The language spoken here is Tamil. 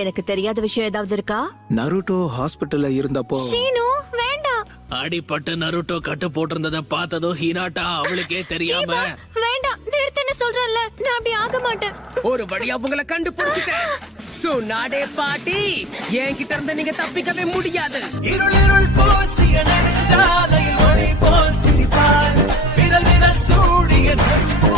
எனக்கு தெரியாத விஷயம் ஏதாவது இருக்கா? நருட்டோ ஹாஸ்பிட்டல்ல இருந்தப்போ ஷீனு வேண்டாம். அடிப்பட்டு நருட்டோ கட்டு போட்டிருந்தத பார்த்ததும் ஹினாட்டா அவளுக்கே தெரியாம வேண்டாம், நிறுத்தன்னு சொல்றேன்ல. நான் அப்படி ஆக மாட்டேன். ஒரு வழியா உங்களை கண்டுபிடிச்சிட்டேன். சுனாடே பாட்டி, என்கிட்ட இருந்து நீங்க தப்பிக்கவே முடியாது. இருள் போசிய நெடுஞ்சாலையில் ஒளி போல் சிரிப்பார். விரல் விரல் சூடிய நட்பு